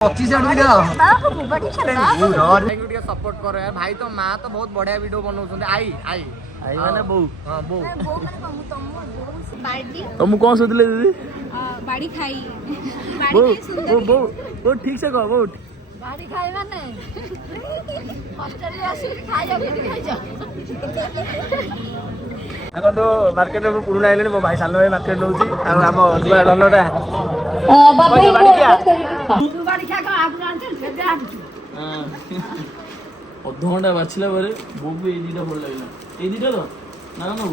25 support करो यार भाई। तो माँ तो बहुत बढ़िया वीडियो बनाउछन। आई आई आई माने बो। हां बो तुम कौन सोचले दीदी? बाड़ी खाई बो बो बो ठीक से कहो बो। बाड़ी खाई माने हॉस्टल रे आसी खाइया बिटी खाइ जा। देखो तो मार्केट में पुरुना आइले मो भाई सानो भाई मार्केट नउची आ हम दुआ डलटा बाड़ी खा का आप जानते से दे आप। हां अधघंटा बाछिला बारे बोबू ए दीटा भल लागला। ए दीटा तो ना ना बो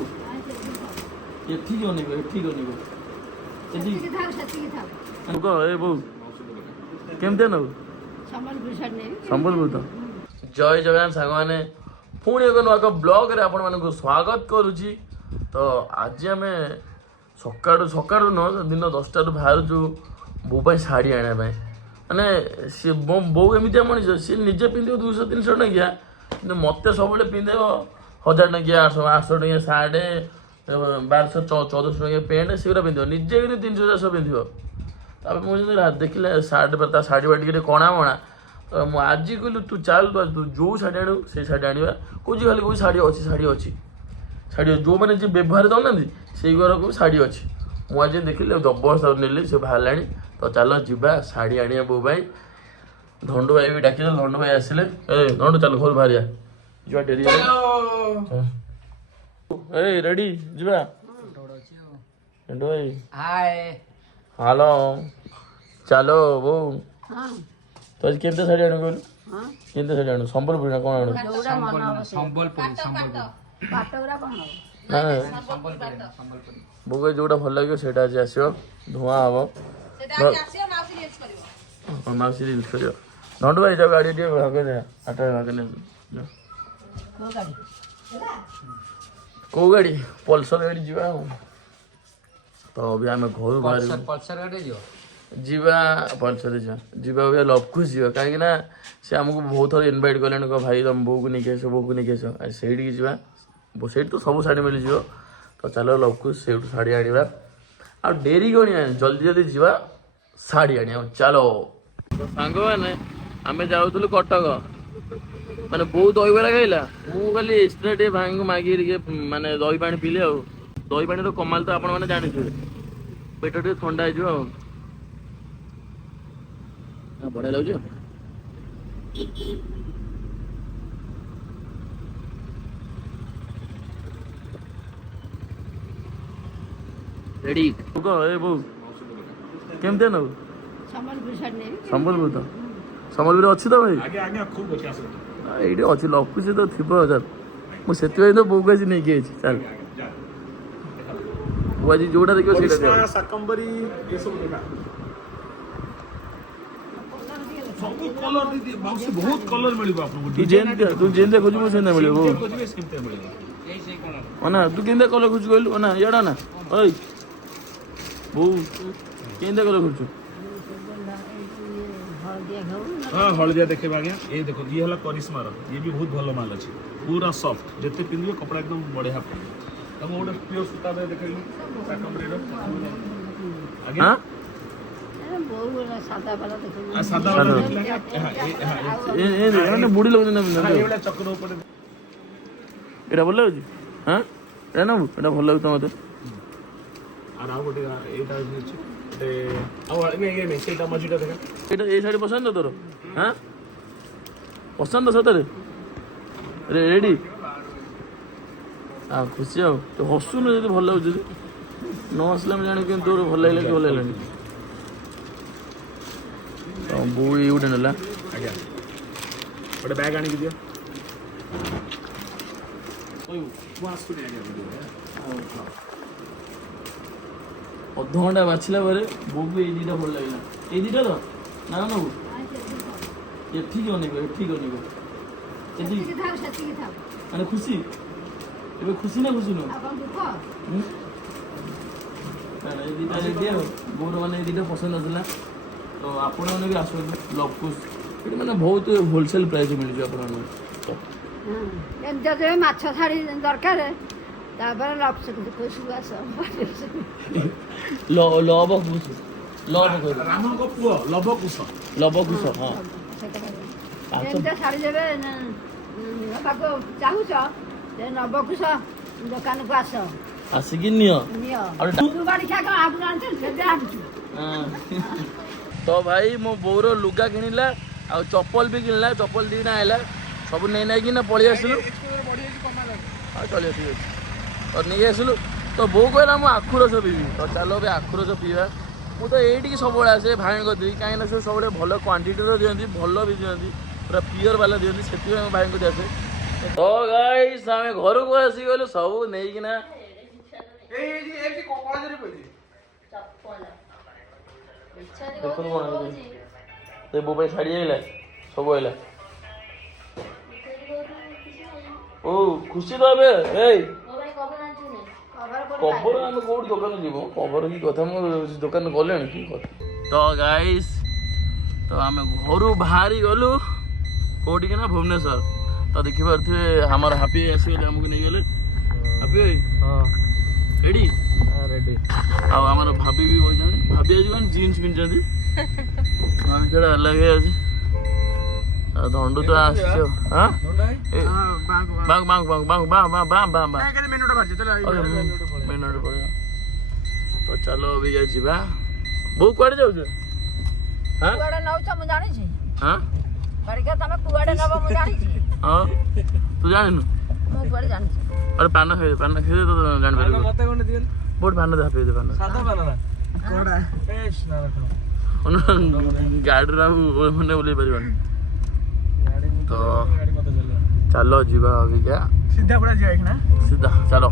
ये ठीक होने को ठीक होने को सच्ची था सच्ची था हमको ए बो केमते न संबलपुर साइड ने संबलपुर तो जय जगन्नाथ सागवाने पुणी एक नुआ ब्लॉग रे आपण मानक स्वागत करूची। तो आज आम सका न दिन 10टा बाहर बो शाढ़ी आने माने सी बो एमती मनीष सी निजे पिंध 200-300 टंकिया कि मत सब पिंधे 1000 टंकिया 800 टंकिया सार्ट 1200-1400 टंकिया पेंट से पिंध निजे 300-400 पिंध मुझे देखिले सार्ट शाढ़ी बाटी कणा मणा। तो आज कहलु तू चल तू जो शाढ़ी आणु से शाढ़ी आने कौच खाली कौन शाढ़ी अच्छी शाढ़ी अच्छी शाढ़ी जो मैंने जी व्यवहार दौना से घर को शाढ़ी अच्छी मुझे देखिले जबरदस्त नेली से बाहर। तो चलो जीवा शाढ़ी आने बो भाई। धंडू भाई भी डाक धंडू भाई आसिले धंडू चल घर बाहर जा डेरी रेडी जीवा धंडू भाई हाय हेलो चलो वो तो आज केंद्र साड़ी आनु कहलु केंद्र साड़ी आनु संबलपुर ना कोन आनु संबलपुर पाटोरा कोन ना संबलपुर बोगे जोटा भल लागियो सेटा आज आसियो धुआं हबो सेटा आज आसियो माउसी रील्स करियो नंदू भाई जब गाड़ी दियो भागे जा आटा भागे ने को गाड़ी पल्सर गाड़ी जीवा। तो अभी आम घर बाहर पल्सर गाड़ी जीवा पल्सर जीवा लवकुश जीवा कहीं से आमको बहुत थर इनवाइट कले भाई तुम बो को नहीं आस बो को नहीं आस से से तो सब शाढ़ी मिल जाव। तो चलो लवकुश से शाढ़ी आने आ डेरी कौन जल्दी जल्दी जीवा शाढ़ी आने चलो। तो सांग मैंने आम जाऊँ कटक माने बो दही बरा खाइला मुझे खाली एक्सट्रा टे भाई को मागिक माने दही पानी पीले दही पानी तो कमाल तो आपण मैंने जानी पेट टे ठंडा हो बढ़िया लगे रेडी ए बो केमते न संबलपुर साइड ने संबलपुर तो संबलपुर अच्छी तो भाई आगे आगे खूब अच्छी ये अच्छी लवकुश तो थी हजार मुझे तो बो को नहीं किए चल वो आज जोड़ा देखो शाकंबरी ये सब देखा सब कलर दीदी बहुत कलर मिलिबो आपको तू जेन दे खोजबो से ना मिलिबो खोजबे स्कीमते मिलिबो यही से कलर ओना तू केंदे कलर खोज गइलु ओना याडा ना ओय बो केंदे कलर खोजु हां हळदिया देखे बागे ये देखो ये हला करिश्मा रो ये भी बहुत भलो माल अछि पूरा सॉफ्ट जते पिंदियो कपड़ा एकदम बढ़िया तुम ओडा प्योर सूता दे देखैलु शाकंबरी रो आगे हां सादा वाला देखो सादा वाला ये बुढ़ी लोग ना ये वाला चक्र ऊपर एटा भल लागु हां एटा ना एटा भल लागु मते और आ गोटे एटा ए आ ये में सेटा मजीटा देखा एटा ए साइड पसंद तोर हां पसंद सतरे रेडी आ खुशी हो तो हसुन जदी भल लागु न हसला में जाने कि तोर भल लागले कि भल लागले तो बो ये उठे नला आज्ञा बड़े बैग आने की दियो ओय वास को आज्ञा अधघंटा बाछिला बारे बोबू ए दीटा भल लागला ए दीटा तो ना ना बो ये ठीक होने को सच्ची था सच्ची था माने खुशी एबे खुशी ना खुशी न अपन दुख ना ए दीटा ले दियो बोर माने ए दीटा पसंद आसला। तो आपण मैंने भी आस लवकुश ये मैंने बहुत होलसेल प्राइस मिल जाए आपण जब माछ शाढ़ी दरकार लव ରାମଙ୍କ ପୁଅ ଲବକୁଶ ହଁ ଏମିତି ଶାଢ଼ୀ ଦେବେ ନେବାକୁ ଚାହୁଁଛ ସେ ନବକୁଶ ଦୋକାନକୁ ଆସ ଆସିକି ନିଅ ତ ଭାଇ ମୋ ବୋଉର ଲୁଗା କିଣିଲା ଆଉ ଚପଲ ବି କିଣିଲା ଚପଲ ଦିନ ଆଇଲା ସବୁ ନେଇକିନା ପଳେଇ ଆସିଲୁ ଆଉ ଚଳିବ ଠିକ ଅଛି ତ ନେଇ ଆସିଲୁ ତ ବୋଉ କହିଲା ମୁଁ ଆଖୁ ରସ ପିଇବି ତ ଚାଲ ଏବେ ଆଖୁ ରସ ପିଇବା ମୁଁ ତ ଏଇଠିକି ସବୁବେଳେ ଆସେ ଭାଇଙ୍କ ଦେଇ କାହିଁକିନା ସେ ସବୁବେଳେ ଭଲ କ୍ୱାଣ୍ଟିଟିର ଦିଅନ୍ତି ଭଲ ବି ଦିଅନ୍ତି ପୁରା ପିଓର ବାଲା ଦିଅନ୍ତି ସେଥିପାଇଁ ମୋ ଭାଇଙ୍କ ଦେଇ ଆସେ ତ ଗାଇସ୍ ଆମେ ଘରକୁ ଆସିଗଲୁ ସବୁ ନେଇକିନା ସେ ବୋଉ ପାଇଁ ଶାଢ଼ୀ ଆଇଲା ସବୁ ଆଇଲା ଓ ଖୁସି ତ ଏବେ ଏଇ କଭର ଆମେ କୋଉଠି ଦୋକାନ ଯିବୁ କଭର କି କଥା ମୁଁ ଦୋକାନ ଗଲେଣି କି କଥା ତ ଗାଇସ୍ ତ ଆମେ ଘରୁ ବାହାରି ଗଲୁ କୋଉଠିକି ନା ଭୁବନେଶ୍ୱର ତ ଦେଖିପାରୁଥିବେ ଆମର ହାପି ଆସିଗଲେ ଆମକୁ ନେଇଗଲେ ହାପି ଭାଇ ରେଡି ରେଡି ଆଉ ଆମର ଭାବି ବି ବସିଛନ୍ତି ଭାବି ଆଜି କଣ ଜିନ୍ସ ପିନ୍ଧିଛନ୍ତି ଆମେ ସେଟା ଅଲଗା ଅଛି ଧଣ୍ଡୁ ତ ଆସିଛ ତ ଚାଲ ଅବିକା ଯିବା ବୋଉ କୁଆଡେ ଯାଉଛ କୁଆଡେ ନଉଛ ମୁଁ ଜାଣିଛି ହଁ ତମେ କୁଆଡେ ନବ ମୁଁ ଜାଣିଛି ହଁ ତୁ ଜାଣିନୁ ମୁଁ କୁଆଡେ ଜାଣିଛି ଆରେ ପାନ ଖାଇଦେ ତ ଜାଣିପାରିବୁ ବହୁତ ପାନ ଦେ ହାପି ପାନ ଗାଡ଼ିରେ ଆଉ ମାନେ ଓହ୍ଲେଇ ପାରିବାନି ତ ଚାଲ ଯିବା ଅବିକା ସିଧା ଚାଲ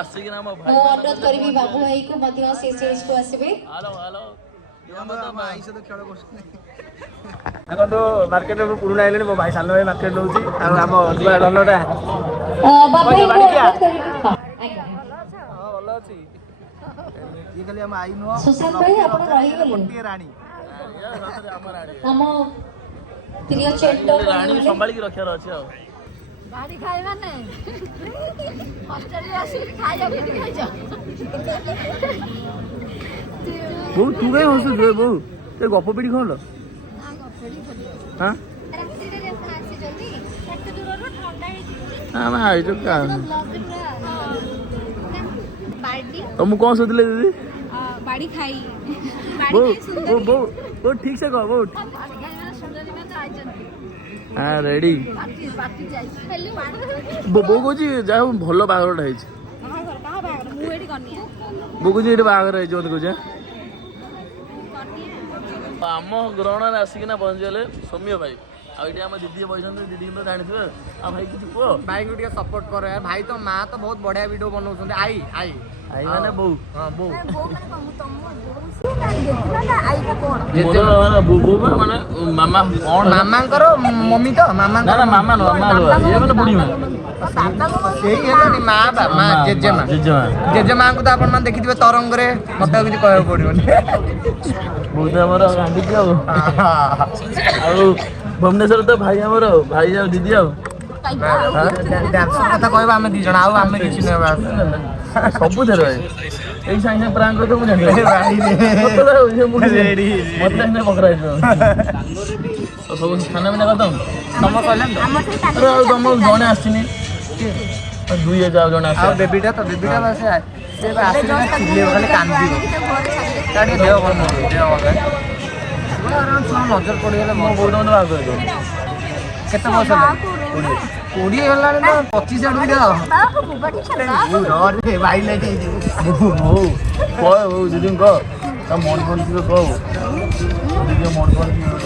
ଆସିକିନା ମୋ ଭାଇ ଅନୁରୋଧ କରିବି ବାବୁ ଭାଇକୁ ମଧ୍ୟ ସେ ଷ୍ଟେଜକୁ ଆସିବେ। ହ୍ୟାଲୋ ଦେଖନ୍ତୁ ମାର୍କେଟରେ ପୁରୁଣା ହେଲେଣି ମୋ ଭାଇ ସାନ ଭାଇ ମାର୍କେଟ ନେଉଛି ଆଉ ଆମ ନୂଆ ରନଟା ବାବୁ ଭାଇକୁ ଅନୁରୋଧ କରିବି ଆଜ୍ଞା ଭଲ ଅଛି ଇଏ ଖାଲି ଆମ ଆଇ ନୁହଁ ସୁଶାନ୍ତ ଭାଇ ଆପଣ ରହିଗଲେ ଗୋଟିଏ ରାଣୀ ଆମ ପ୍ରିୟ ଚେଟ ରାଣୀ ସମ୍ଭାଳିକି ରଖିବାର ଅଛି ଆଉ ବାଡ଼ି ଖାଇବାନେ ହଷ୍ଟେଲରେ ଆସିକି ଖାଇବା କେମିତି ଖାଇଛ ବୋଉ ତୁ କାଇଁ ହସୁଛୁ ବୋଉ ଏ ଗପ ପିଢି କଣ ହଁ ଆମେ ଆଇଛୁ ତମକୁ କଣ ଶୋଧିଲେ ଦିଦି ବାଡ଼ି ଖାଇ ବୋଉ ବୋଉ ବୋଉ ବୋଉ ଠିକ ସେ କହ ବୋଉ ହଁ ରେଡି ବୋଉ କହୁଛି ଯାହା ହଉ ଭଲ ବାହାଘରଟା ହେଇଛି ବୋଉ କହୁଛି ଏଠି ବାହାଘର ହେଇଛି ମତେ କହୁଛି ଆମ ଗ୍ରହଣରେ ଆସିକିନା ପହଞ୍ଚିଗଲେ ସୌମ୍ୟ ଭାଇ ଆଉ ଏଠି ଆମ ଦିଦି ବସିଛନ୍ତି ଦିଦି ତ ଜାଣିଥିବେ ଆଉ ଭାଇ କିଛି କୁହ ଭାଇଙ୍କୁ ଟିକେ ସପୋର୍ଟ କର ଭାଇ ତ ମା ତ ବହୁତ ବଢିଆ ଭିଡିଓ ବନଉଛନ୍ତି ଆଇ ମାନେ ବୋଉ ହଁ ବୋଉ ବୋଉ ମାନେ ମାମା କଣ ମାମାଙ୍କର ମମି ତ ମାମା ନା ମାମା ନୁହଁ ମା ଇଏ ମାନେ ବୁଢୀ ମା ସେଇ ହେଲାନି ମା ବା ମା ଜେଜେମାଙ୍କୁ ତ ଆପଣ ମାନେ ଦେଖିଥିବେ ତରଙ୍ଗରେ ମତେ ଆଉ କିଛି କହିବାକୁ ପଡିବନି ବହୁତ ଆମର ରାନ୍ଧିଛି ଆଉ ଭୁବନେଶ୍ୱର ତ ଭାଇ ଆମର ଭାଇ ଆଉ ଦିଦି ଆଉ ଡ୍ୟାନ୍ସର କଥା କହିବା ଆମେ ଦି ଜଣ ଆଉ ଆମେ କିଛି ନେବା ସବୁଥିରେ ଭାଇ ଏଇ ସାଙ୍ଗେ ପ୍ରାଙ୍କ କଥା ମୁଁ ଜାଣିଲି ମତେ ପକଡ଼ା ହେଇଯିବ ସବୁ ଖାନା ପିନା କଥା ତମ କହିଲାନି ଆଉ ତମ ଜଣେ ଆସିନି 2000 ଜଣେ ଆଉ ବେବିଟା ବାସ ସେ ଆସିଲେ ଚିଲେଇବ ଖାଲି କାନ୍ଦିବ ତା ଟିକେ ଦେହ ଭଲ ନଜର ପଡ଼ିଗଲେ ମୋ ବହୁତ ମତେ ବାହାର କରିଦେବ କେତେ ବର୍ଷ ହେଲାଣି 20 ହେଲାଣି ତ 25 ଆଡକୁ ଦିଅ ଭାଇ ଲାଇଟ୍ ହେଇଯିବ ହଉ ଦିଦିଙ୍କୁ କହ ତା ମଣି ପଡ଼ିଥିବେ କହ ଦିଦି ମଣି ପଡ଼ିଥିବେ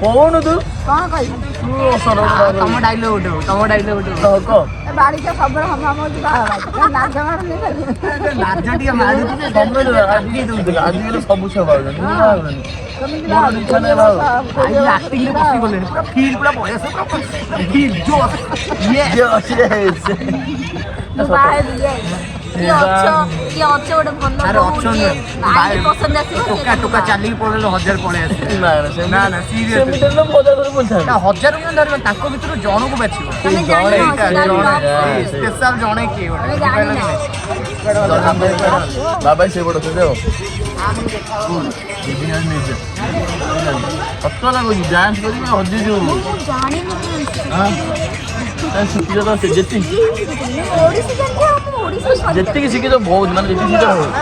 କହୁନୁ ତୁ କଣ କହିବି ତମ ଡାଇଲଗ ଗୋଟେ କହ ବାଡ଼ିଟା ସବୁବେଳେ ଲାଜ ମାରୁନି ଲାଜ ଟିକେ ମାରୁଛି ଆଜିକାଲି ସବୁ ଛୁଆ ପାଉଛନ୍ତି ଆକ୍ଟିଂରେ ପଶି ଗଲେଣି ପୁରା ଫିଲ୍ ପୁରା ବଢିଆ ଫିଲ୍ ଟୋକା ଚାଲିକି ପଳେଇଲେ 1000 ପଳେଇ ଆସିବେ ନା ହଜାର ଧରିବ ତାଙ୍କ ଭିତରୁ ଜଣକୁ ବାଛିବ ସ୍ପେଶାଲ ଜଣେ କିଏ ଗୋଟେ ବାବା ସେ ପଟ ସତ ଲାଗୁଛି ଡ୍ୟାନ୍ସ କରିବି ହଜିଯିବୁ ମୁଁ ଜାଣିନି ଶିଖିଛ ତ ସେ ଯେତିକି ଓଡ଼ିଶୀ ଜାଣିଛି ଆଉ ମୁଁ ଓଡ଼ିଶୀ ଯେତିକି ଶିଖିଛ ବହୁତ ମାନେ ଯେତିକି ଶିଖିଛ ବହୁତ